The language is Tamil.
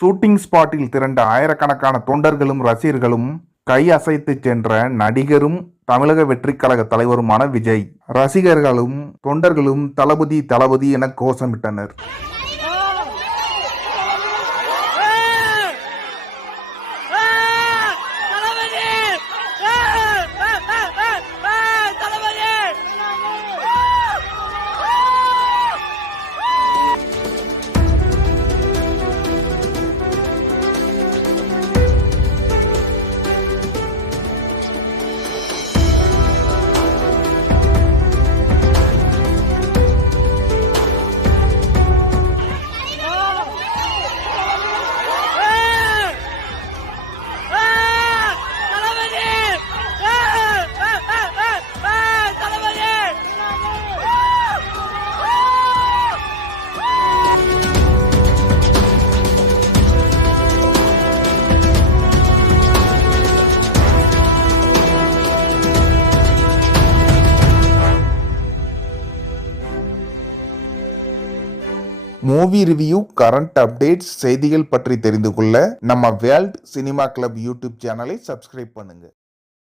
ஷூட்டிங் ஸ்பாட்டில் திரண்ட ஆயிரக்கணக்கான தொண்டர்களும் ரசிகர்களும் கை அசைத்து சென்ற நடிகரும் தமிழக வெற்றிக் கழக தலைவருமான விஜய். ரசிகர்களும் தொண்டர்களும் தளபதி தளபதி என கோஷமிட்டனர். மூவி ரிவ்யூ, கரண்ட் அப்டேட்ஸ், செய்திகள் பற்றி தெரிந்து கொள்ள நம்ம வேர்ல்ட் சினிமா கிளப் யூடியூப் சேனலை சப்ஸ்கிரைப் பண்ணுங்க.